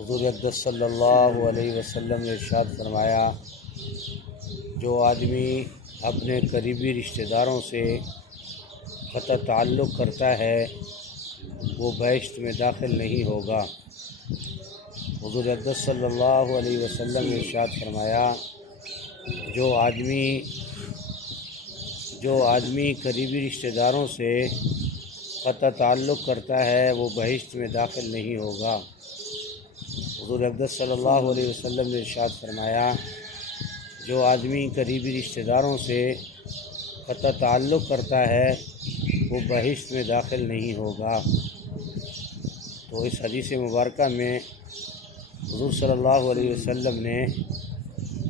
حضور اقدس صلی اللہ علیہ وسلم نے ارشاد فرمایا، جو آدمی اپنے قریبی رشتہ داروں سے قطع تعلق کرتا ہے وہ بہشت میں داخل نہیں ہوگا۔ حضور اقدس صلی اللہ علیہ وسلم نے ارشاد فرمایا، جو آدمی قریبی رشتہ داروں سے قطع تعلق کرتا ہے وہ بہشت میں داخل نہیں ہوگا۔ حضور اقدس صلی اللہ علیہ وسلم نے ارشاد فرمایا، جو آدمی قریبی رشتہ داروں سے قطع تعلق کرتا ہے وہ بہشت میں داخل نہیں ہوگا۔ تو اس حدیث مبارکہ میں حضور صلی اللہ علیہ وسلم نے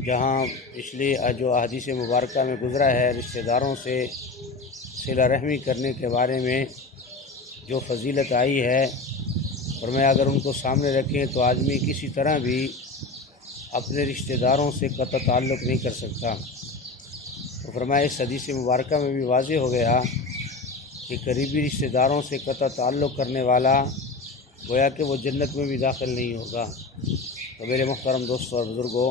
جہاں پچھلی جو حدیث مبارکہ میں گزرا ہے رشتہ داروں سے صلہ رحمی کرنے کے بارے میں جو فضیلت آئی ہے، فرمایا اگر ان کو سامنے رکھیں تو آدمی کسی طرح بھی اپنے رشتہ داروں سے قطع تعلق نہیں کر سکتا۔ تو فرمایا اس حدیث مبارکہ میں بھی واضح ہو گیا کہ قریبی رشتہ داروں سے قطع تعلق کرنے والا گویا کہ وہ جنت میں بھی داخل نہیں ہوگا۔ تو میرے محترم دوستوں اور بزرگوں،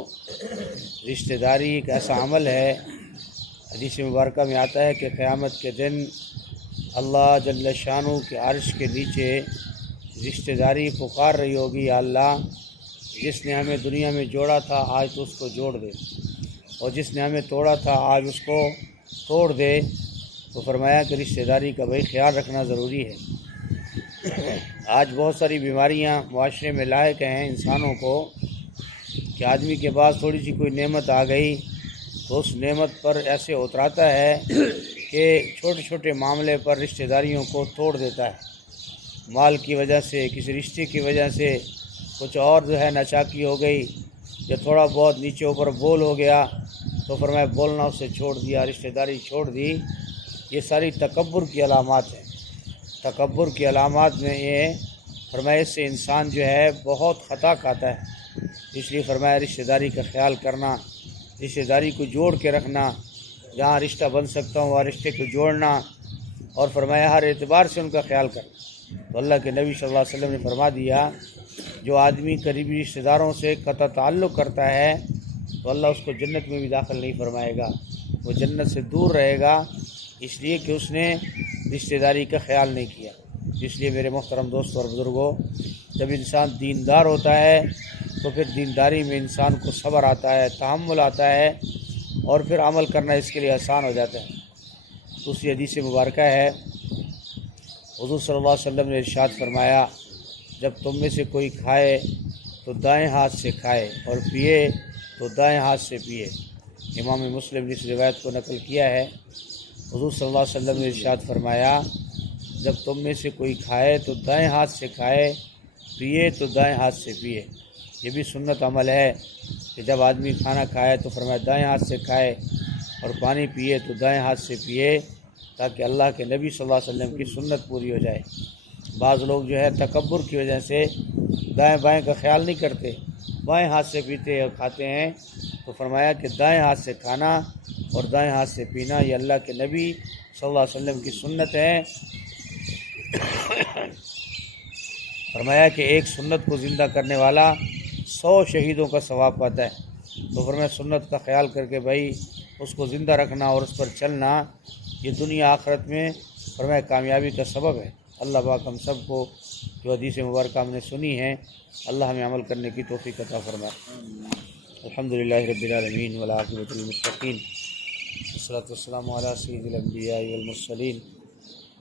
رشتہ داری ایک ایسا عمل ہے، حدیث مبارکہ میں آتا ہے کہ قیامت کے دن اللہ جل شانہ کے عرش کے نیچے رشتہ داری پکار رہی ہوگی، یا اللہ جس نے ہمیں دنیا میں جوڑا تھا آج تو اس کو جوڑ دے، اور جس نے ہمیں توڑا تھا آج اس کو توڑ دے۔ تو فرمایا کہ رشتہ داری کا بھائی خیال رکھنا ضروری ہے۔ آج بہت ساری بیماریاں معاشرے میں لاحق ہیں انسانوں کو کہ آدمی کے پاس تھوڑی سی کوئی نعمت آ گئی تو اس نعمت پر ایسے اتراتا ہے کہ چھوٹے چھوٹے معاملے پر رشتہ داریوں کو توڑ دیتا ہے۔ مال کی وجہ سے، کسی رشتے کی وجہ سے کچھ اور ناچاکی ہو گئی یا تھوڑا بہت نیچے اوپر بول ہو گیا تو فرمایا بولنا اسے چھوڑ دیا، رشتہ داری چھوڑ دی۔ یہ ساری تکبر کی علامات ہیں۔ تکبر کی علامات میں یہ فرمایا اس سے انسان جو ہے بہت خطا کھاتا ہے۔ اس لیے فرمایا رشتہ داری کا خیال کرنا، رشتہ داری کو جوڑ کے رکھنا، جہاں رشتہ بن سکتا ہوں وہاں رشتے کو جوڑنا، اور فرمایا ہر اعتبار سے ان کا خیال کرنا۔ تو اللہ کے نبی صلی اللہ علیہ وسلم نے فرما دیا، جو آدمی قریبی رشتہ داروں سے قطع تعلق کرتا ہے تو اللہ اس کو جنت میں بھی داخل نہیں فرمائے گا، وہ جنت سے دور رہے گا، اس لیے کہ اس نے رشتہ داری کا خیال نہیں کیا۔ اس لیے میرے محترم دوستوں اور بزرگوں، جب انسان دیندار ہوتا ہے تو پھر دینداری میں انسان کو صبر آتا ہے، تحمل آتا ہے، اور پھر عمل کرنا اس کے لیے آسان ہو جاتا ہے۔ دوسری حدیث مبارکہ ہے، حضور صلی اللہ علیہ وسلم نے ارشاد فرمایا، جب تم میں سے کوئی کھائے تو دائیں ہاتھ سے کھائے اور پیے تو دائیں ہاتھ سے پیے۔ امام مسلم نے اس روایت کو نقل کیا ہے۔ حضور صلی اللہ علیہ وسلم نے ارشاد فرمایا، جب تم میں سے کوئی کھائے تو دائیں ہاتھ سے کھائے، پیے تو دائیں ہاتھ سے پیے۔ یہ بھی سنت عمل ہے کہ جب آدمی کھانا کھائے تو فرمایا دائیں ہاتھ سے کھائے، اور پانی پیے تو دائیں ہاتھ سے پیے، تاکہ اللہ کے نبی صلی اللہ علیہ وسلم کی سنت پوری ہو جائے۔ بعض لوگ جو ہے تکبر کی وجہ سے دائیں بائیں کا خیال نہیں کرتے، بائیں ہاتھ سے پیتے اور کھاتے ہیں۔ تو فرمایا کہ دائیں ہاتھ سے کھانا اور دائیں ہاتھ سے پینا یہ اللہ کے نبی صلی اللہ علیہ وسلم کی سنت ہے۔ فرمایا کہ ایک سنت کو زندہ کرنے والا 100 شہیدوں کا ثواب پاتا ہے۔ تو فرمایا سنت کا خیال کر کے بھائی اس کو زندہ رکھنا اور اس پر چلنا، یہ دنیا آخرت میں فرمایا کامیابی کا سبب ہے۔ اللہ پاک ہم سب کو جو حدیث مبارکہ ہم نے سنی ہے، اللہ ہمیں عمل کرنے کی توفیق عطا فرمائے۔ الحمدللہ رب العالمین والعاقبۃ للمتقین، والصلاۃ والسلام علی سید الانبیاء والمرسلین۔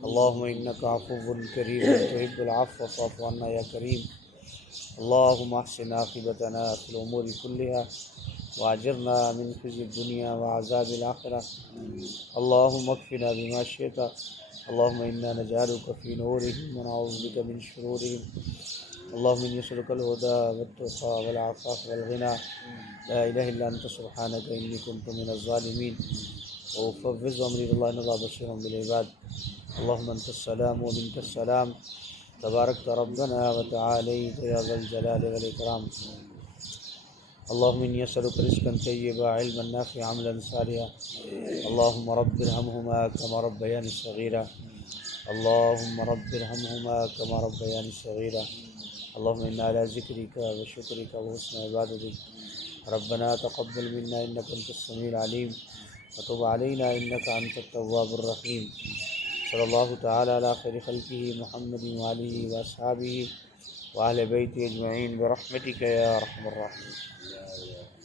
اللہم انک عفو کریم تحب العفو فاعف عنا یا کریم۔ اللہم احسن عاقبتنا فی الامور کلها واجرنا من خزي الدنيا وعذاب الآخرة۔ اللهم اكفنا بما شئت، اللهم إنا نجعلك في نورهم ونعوذ بك من شرورهم۔ اللهم إني أسألك الهدى والتقى والعفاف والغنى، لا إله إلا أنت سبحانك إني كنت من الظالمين، وأفوض أمري إلى الله إن الله بصير بالعباد۔ اللهم أنت السلام ومنك السلام، تباركت ربنا وتعاليت يا ذا الجلال والإكرام۔ اللهم إني أسألك رزقا طيبا، علما نافعا، عملا صالحا۔ اللهم رب ارحمهما كما ربياني صغيرا، اللهم رب ارحمهما كما ربياني صغيرا۔ اللهم إنا على ذكرك وشكرك وحسن عبادتك. ربنا تقبل منا إنك أنت السميع العليم وتب علينا إنك أنت التواب الرحيم. صلی اللہ تعالی علی خیر خلقہ محمد وآلہ وأصحابہ وأہل بیتہ اجمعین برحمتک یا ارحم الراحمین.